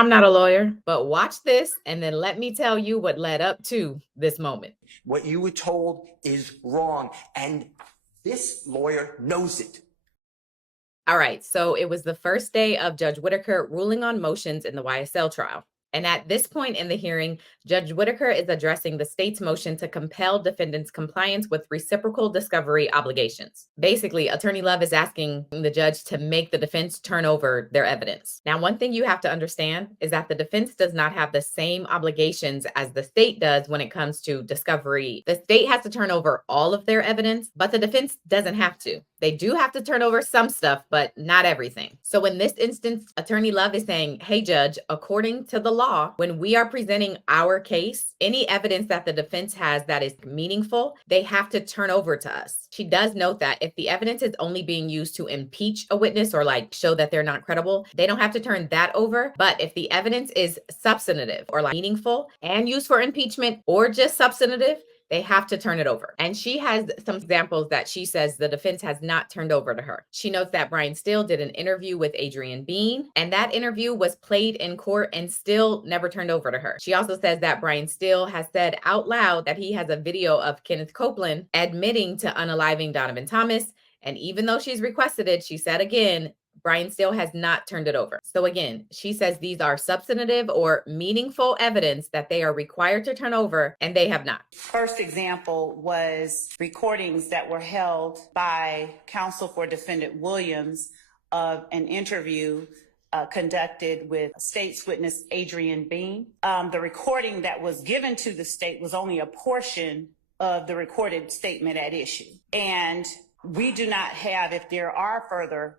I'm not a lawyer, but watch this and then let me tell you what led up to this moment. What you were told is wrong, and this lawyer knows it. All right, so it was the first day of Judge Whitaker ruling on motions in the YSL trial. And at this point in the hearing, Judge Whitaker is addressing the state's motion to compel defendants' compliance with reciprocal discovery obligations. Basically, Attorney Love is asking the judge to make the defense turn over their evidence. Now, one thing you have to understand is that the defense does not have the same obligations as the state does when it comes to discovery. The state has to turn over all of their evidence, but the defense doesn't have to. They do have to turn over some stuff, but not everything. So in this instance, Attorney Love is saying, hey, judge, according to the law, when we are presenting our case, any evidence that the defense has that is meaningful, they have to turn over to us. She does note that if the evidence is only being used to impeach a witness or like show that they're not credible, they don't have to turn that over. But if the evidence is substantive or like meaningful and used for impeachment or just substantive, they have to turn it over. And she has some examples that she says the defense has not turned over to her. She notes that Brian Steel did an interview with Adrian Bean, and that interview was played in court and still never turned over to her. She also says that Brian Steel has said out loud that he has a video of Kenneth Copeland admitting to unaliving Donovan Thomas. And even though she's requested it, she said again, Brian Steel has not turned it over. So again, she says these are substantive or meaningful evidence that they are required to turn over, and they have not. First example was recordings that were held by counsel for defendant Williams of an interview conducted with state's witness Adrian Bean. The recording that was given to the state was only a portion of the recorded statement at issue. And we do not have, if there are further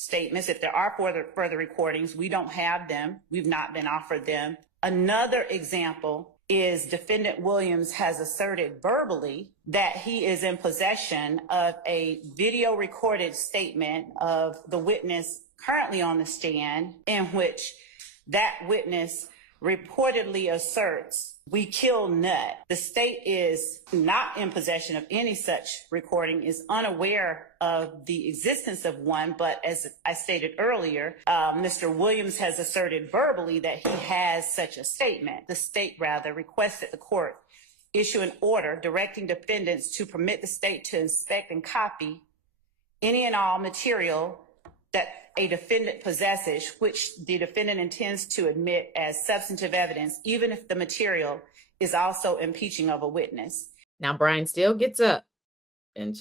statements, if there are further recordings, we don't have them. We've not been offered them. Another example is defendant Williams has asserted verbally that he is in possession of a video recorded statement of the witness currently on the stand in which that witness reportedly asserts, "We killed Nut." The state is not in possession of any such recording, is unaware of the existence of one, but as I stated earlier, Mr. Williams has asserted verbally that he has such a statement. The state rather requested the court issue an order directing defendants to permit the state to inspect and copy any and all material that a defendant possesses, which the defendant intends to admit as substantive evidence, even if the material is also impeaching of a witness. Now, Brian Steel gets up and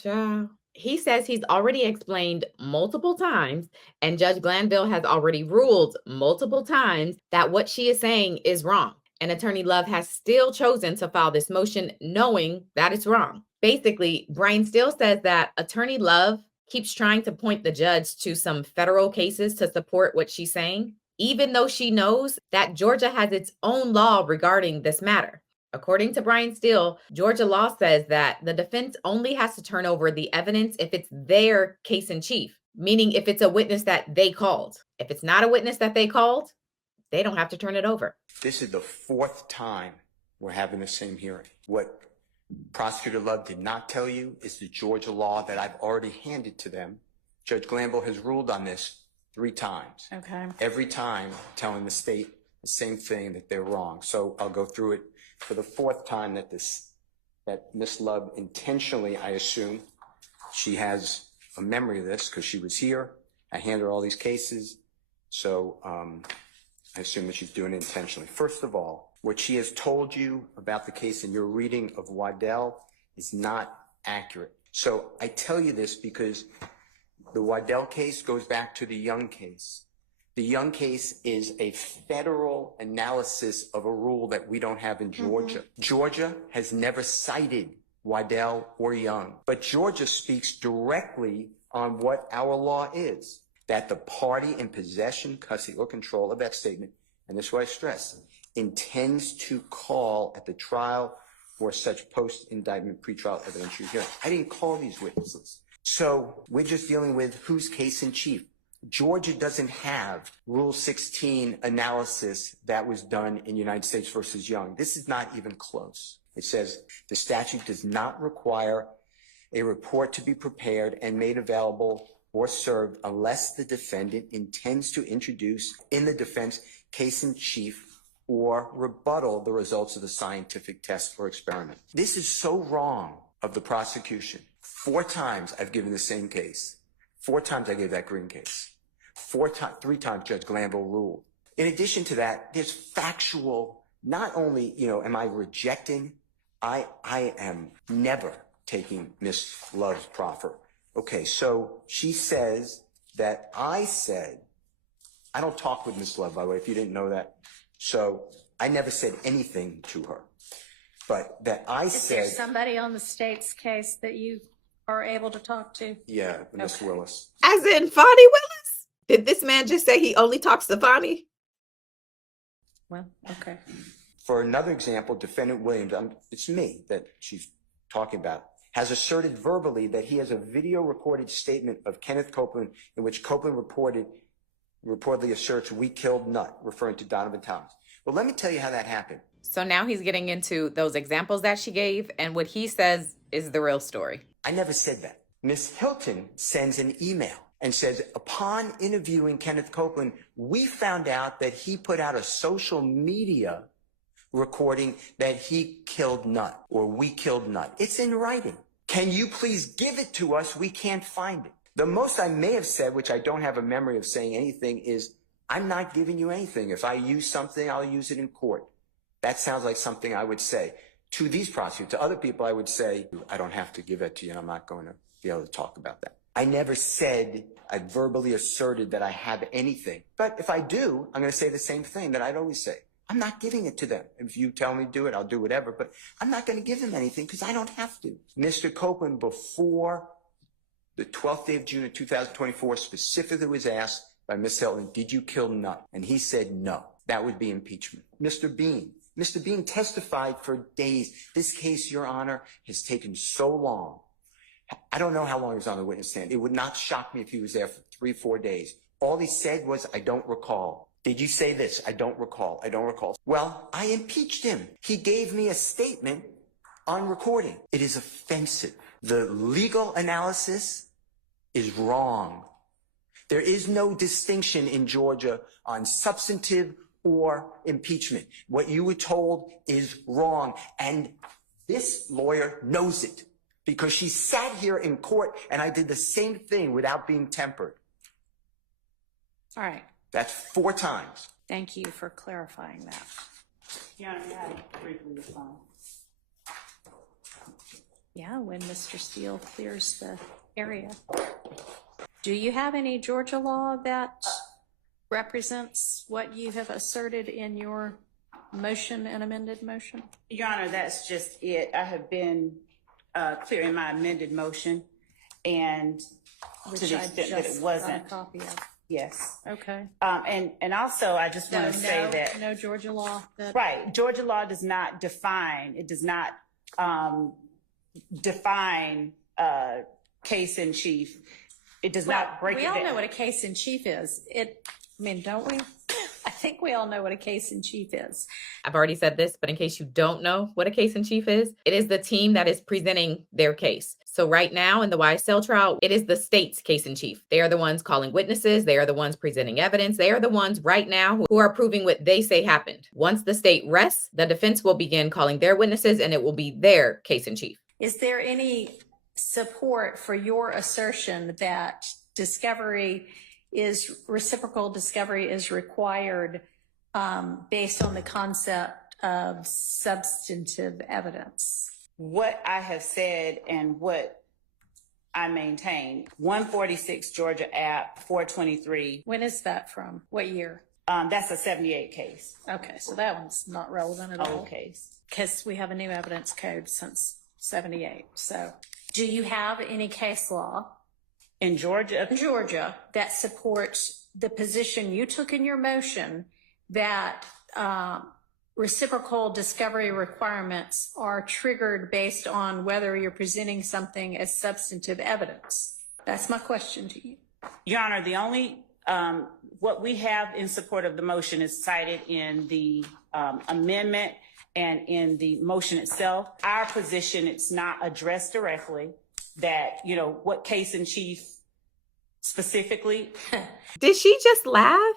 he says he's already explained multiple times, and Judge Glanville has already ruled multiple times that what she is saying is wrong. And Attorney Love has still chosen to file this motion knowing that it's wrong. Basically, Brian Steel says that Attorney Love keeps trying to point the judge to some federal cases to support what she's saying, even though she knows that Georgia has its own law regarding this matter. According to Brian Steel, Georgia law says that the defense only has to turn over the evidence if it's their case in chief, meaning if it's a witness that they called. If it's not a witness that they called, they don't have to turn it over. This is the fourth time we're having the same hearing. What Prosecutor Love did not tell you is the Georgia law that I've already handed to them. Judge Glanville has ruled on this 3 times. Okay. Every time telling the state the same thing, that they're wrong. So I'll go through it for the 4th time that Ms. Love intentionally, I assume, she has a memory of this because she was here. I handed her all these cases. So I assume that she's doing it intentionally. First of all, what she has told you about the case in your reading of Waddell is not accurate. So I tell you this because the Waddell case goes back to the Young case. The Young case is a federal analysis of a rule that we don't have in Georgia. Georgia has never cited Waddell or Young, but Georgia speaks directly on what our law is, that the party in possession, custody, or control of that statement, and this is what I stress, intends to call at the trial or such post-indictment pretrial evidentiary hearing. I didn't call these witnesses. So we're just dealing with whose case in chief. Georgia doesn't have Rule 16 analysis that was done in United States versus Young. This is not even close. It says the statute does not require a report to be prepared and made available or served unless the defendant intends to introduce in the defense case in chief, or rebuttal the results of the scientific test or experiment. This is so wrong of the prosecution. 4 times I've given the same case. 4 times I gave that Green case. 3 times Judge Glanville ruled. In addition to that, there's factual, not only, am I rejecting? I am never taking Miss Love's proffer. Okay, so she says that I said, I don't talk with Miss Love, by the way, if you didn't know that. So I never said anything to her. But that I said. Is there somebody on the state's case that you are able to talk to? Yeah, Miss Willis. As in Fonnie Willis? Did this man just say he only talks to Fonnie? Well, okay. For another example, Defendant Williams, it's me that she's talking about, has asserted verbally that he has a video recorded statement of Kenneth Copeland in which Copeland reportedly asserts we killed Nutt, referring to Donovan Thomas. Well, let me tell you how that happened. So now he's getting into those examples that she gave, and what he says is the real story. I never said that. Miss Hilton sends an email and says, upon interviewing Kenneth Copeland, we found out that he put out a social media recording that he killed Nutt, or we killed Nutt. It's in writing. Can you please give it to us? We can't find it. The most I may have said, which I don't have a memory of saying anything, is I'm not giving you anything. If I use something, I'll use it in court. That sounds like something I would say to these prosecutors. To other people, I would say, I don't have to give it to you. I'm not going to be able to talk about that. I never said, I verbally asserted that I have anything. But if I do, I'm going to say the same thing that I'd always say. I'm not giving it to them. If you tell me to do it, I'll do whatever. But I'm not going to give them anything because I don't have to. Mr. Copeland, before the 12th day of June of 2024, specifically was asked by Ms. Hilton, did you kill Nutt? And he said no. That would be impeachment. Mr. Bean testified for days. This case, Your Honor, has taken so long. I don't know how long he was on the witness stand. It would not shock me if he was there for 3-4 days. All he said was, I don't recall. Did you say this? I don't recall. I don't recall. Well, I impeached him. He gave me a statement on recording. It is offensive. The legal analysis is wrong. There is no distinction in Georgia on substantive or impeachment. What you were told is wrong. And this lawyer knows it because she sat here in court and I did the same thing without being tempered. All right. That's 4 times. Thank you for clarifying that. Your Honor, may I briefly respond? Yeah, when Mr. Steel clears the area. Do you have any Georgia law that represents what you have asserted in your motion and amended motion? Your Honor, that's just it. I have been clear in my amended motion, and Which to the I extent just that it got wasn't. a copy of. Yes. Okay. And also, I just want to say that no Georgia law that. right, Georgia law does not define. It does not define case in chief. It does not break it down. We all know what a case in chief is. Don't we? I think we all know what a case in chief is. I've already said this, but in case you don't know what a case in chief is, it is the team that is presenting their case. So right now in the YSL trial, it is the state's case in chief. They are the ones calling witnesses. They are the ones presenting evidence. They are the ones right now who are proving what they say happened. Once the state rests, the defense will begin calling their witnesses and it will be their case in chief. Is there any support for your assertion that reciprocal discovery is required based on the concept of substantive evidence? What I have said and what I maintain, 146 Georgia App 423. When is that from? What year? That's a 78 case. Okay, so that one's not relevant at all. Old case. Because we have a new evidence code since 78. So do you have any case law In Georgia, that supports the position you took in your motion that reciprocal discovery requirements are triggered based on whether you're presenting something as substantive evidence? That's my question to you. Your Honor, the only, what we have in support of the motion is cited in the amendment and in the motion itself. Our position, it's not addressed directly that, what case in chief specifically. Did she just laugh?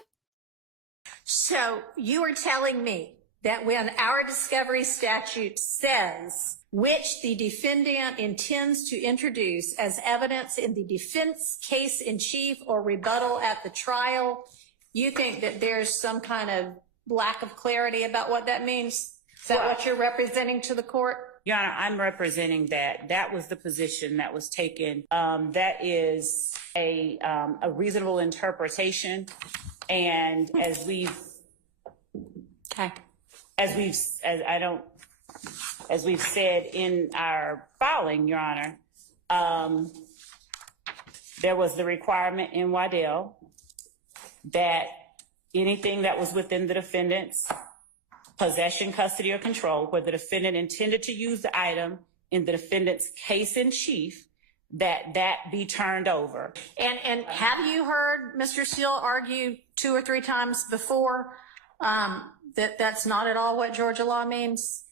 So you are telling me that when our discovery statute says which the defendant intends to introduce as evidence in the defense case in chief or rebuttal at the trial, you think that there's some kind of lack of clarity about what that means? Is that what you're representing to the court? Your Honor, I'm representing that. That was the position that was taken. That is a reasonable interpretation. And as we've said in our filing, Your Honor, there was the requirement in Waddell that anything that was within the defendant's possession, custody, or control, where the defendant intended to use the item in the defendant's case in chief, that be turned over. And have you heard Mr. Steel argue 2 or 3 times before that that's not at all what Georgia law means?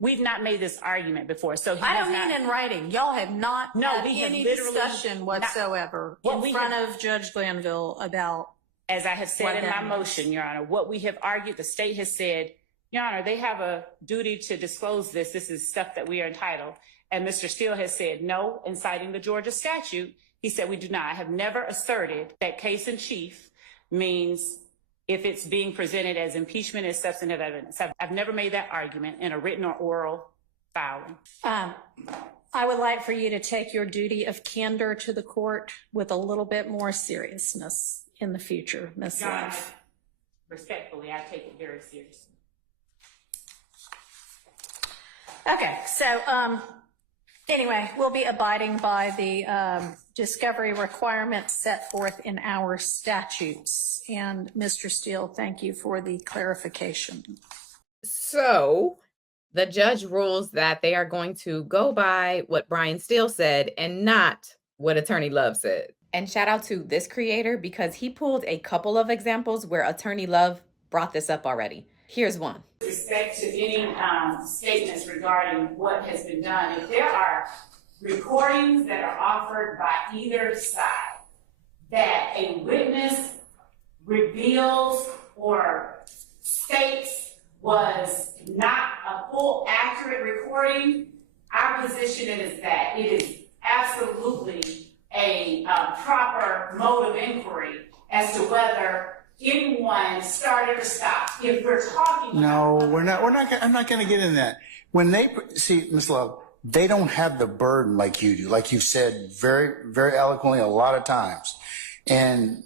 We've not made this argument before. So I don't mean in writing. Y'all have not had any discussion whatsoever in front of Judge Glanville about. As I have said in my motion, Your Honor, what we have argued, the state has said, Your Honor, they have a duty to disclose this. This is stuff that we are entitled. And Mr. Steele has said no, in citing the Georgia statute. He said we do not. I have never asserted that case in chief means if it's being presented as impeachment as substantive evidence. I've never made that argument in a written or oral filing. I would like for you to take your duty of candor to the court with a little bit more seriousness in the future, Ms. Love. Respectfully, I take it very seriously. Okay, so anyway, we'll be abiding by the discovery requirements set forth in our statutes. And Mr. Steele, thank you for the clarification. So the judge rules that they are going to go by what Brian Steel said and not what Attorney Love said. And shout out to this creator because he pulled a couple of examples where Attorney Love brought this up already. Here's one. With respect to any statements regarding what has been done, if there are recordings that are offered by either side that a witness reveals or states was not a full, accurate recording, our position is that it is absolutely a proper mode of inquiry as to whether anyone started or stopped. If we're talking we're not. I'm not going to get in that. When they see, Ms. Love, they don't have the burden like you do, like you've said very, very eloquently a lot of times, and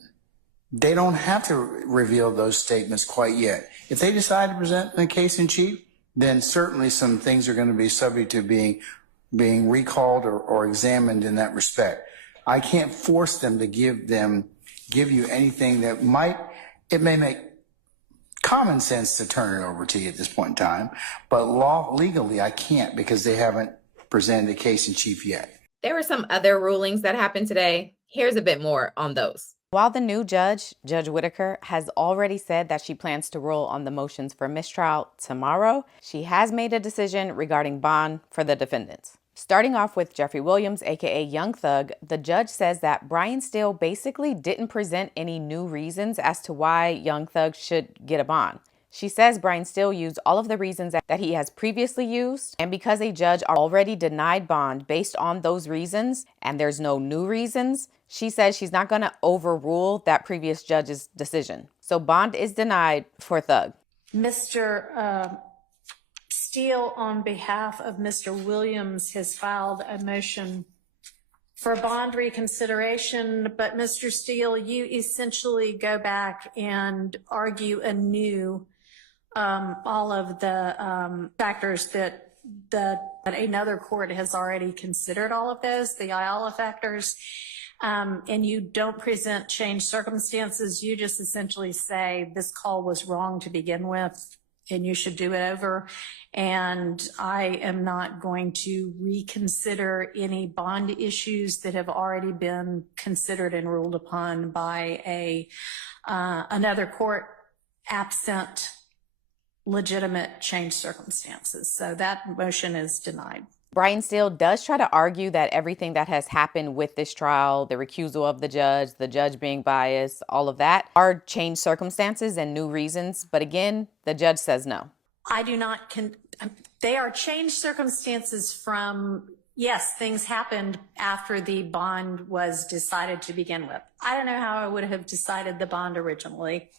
they don't have to reveal those statements quite yet. If they decide to present the case in chief, then certainly some things are going to be subject to being recalled or examined in that respect. I can't force them to give you anything that it may make common sense to turn it over to you at this point in time, but legally I can't because they haven't presented a case in chief yet. There were some other rulings that happened today. Here's a bit more on those. While the new judge, Judge Whitaker, has already said that she plans to rule on the motions for mistrial tomorrow, she has made a decision regarding bond for the defendants. Starting off with Jeffrey Williams, aka Young Thug, the judge says that Brian Steel basically didn't present any new reasons as to why Young Thug should get a bond. She says Brian Steel used all of the reasons that he has previously used, and because a judge already denied bond based on those reasons, and there's no new reasons, she says she's not going to overrule that previous judge's decision. So bond is denied for Thug. Mr. Steele, on behalf of Mr. Williams, has filed a motion for bond reconsideration, but Mr. Steele, you essentially go back and argue anew all of the factors that another court has already considered, all of those, the Ayala factors, and you don't present changed circumstances. You just essentially say this call was wrong to begin with and you should do it over. And I am not going to reconsider any bond issues that have already been considered and ruled upon by another court absent legitimate changed circumstances. So that motion is denied. Brian Steel does try to argue that everything that has happened with this trial, the recusal of the judge being biased, all of that, are changed circumstances and new reasons. But again, the judge says no. I do not, they are changed circumstances from, yes, things happened after the bond was decided to begin with. I don't know how I would have decided the bond originally.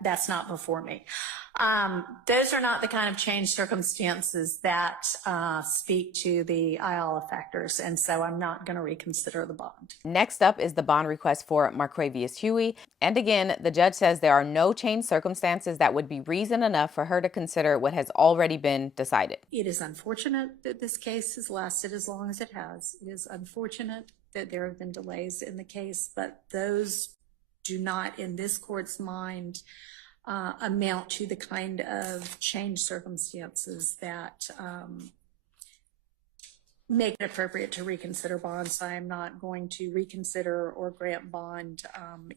That's not before me. Those are not the kind of changed circumstances that speak to the IALA factors, and so I'm not going to reconsider the bond. Next up is the bond request for Marquavious Huey. And again, the judge says there are no changed circumstances that would be reason enough for her to consider what has already been decided. It is unfortunate that this case has lasted as long as it has. It is unfortunate that there have been delays in the case, but those do not, in this court's mind, amount to the kind of changed circumstances that make it appropriate to reconsider bonds. I am not going to reconsider or grant bond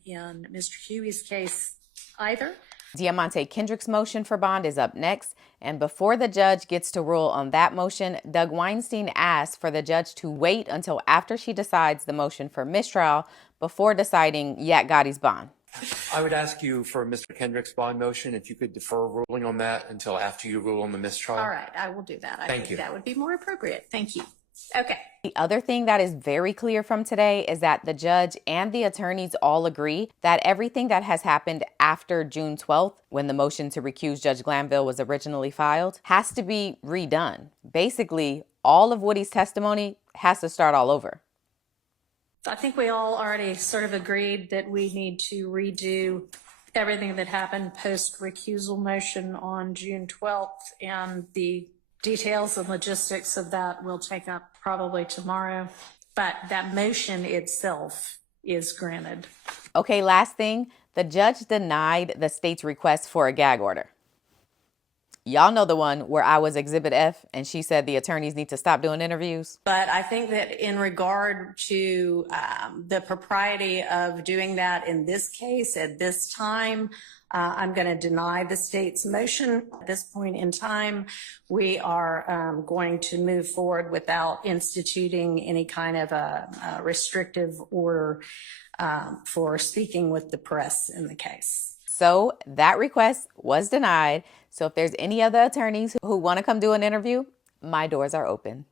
in Mr. Huey's case either. Deamonte Kendrick's motion for bond is up next. And before the judge gets to rule on that motion, Doug Weinstein asked for the judge to wait until after she decides the motion for mistrial before deciding Gotti's bond. I would ask you for Mr. Kendrick's bond motion, if you could defer ruling on that until after you rule on the mistrial. All right, I will do that. I think you. That would be more appropriate. Thank you. Okay. The other thing that is very clear from today is that the judge and the attorneys all agree that everything that has happened after June 12th, when the motion to recuse Judge Glanville was originally filed, has to be redone. Basically, all of Woody's testimony has to start all over. I think we all already sort of agreed that we need to redo everything that happened post-recusal motion on June 12th, and the details and logistics of that we'll take up probably tomorrow, but that motion itself is granted. Okay, last thing, the judge denied the state's request for a gag order. Y'all know the one where I was Exhibit F and she said the attorneys need to stop doing interviews. But I think that in regard to the propriety of doing that in this case at this time, I'm going to deny the state's motion. At this point in time, we are going to move forward without instituting any kind of a restrictive order for speaking with the press in the case. So that request was denied. So if there's any other attorneys who want to come do an interview, my doors are open.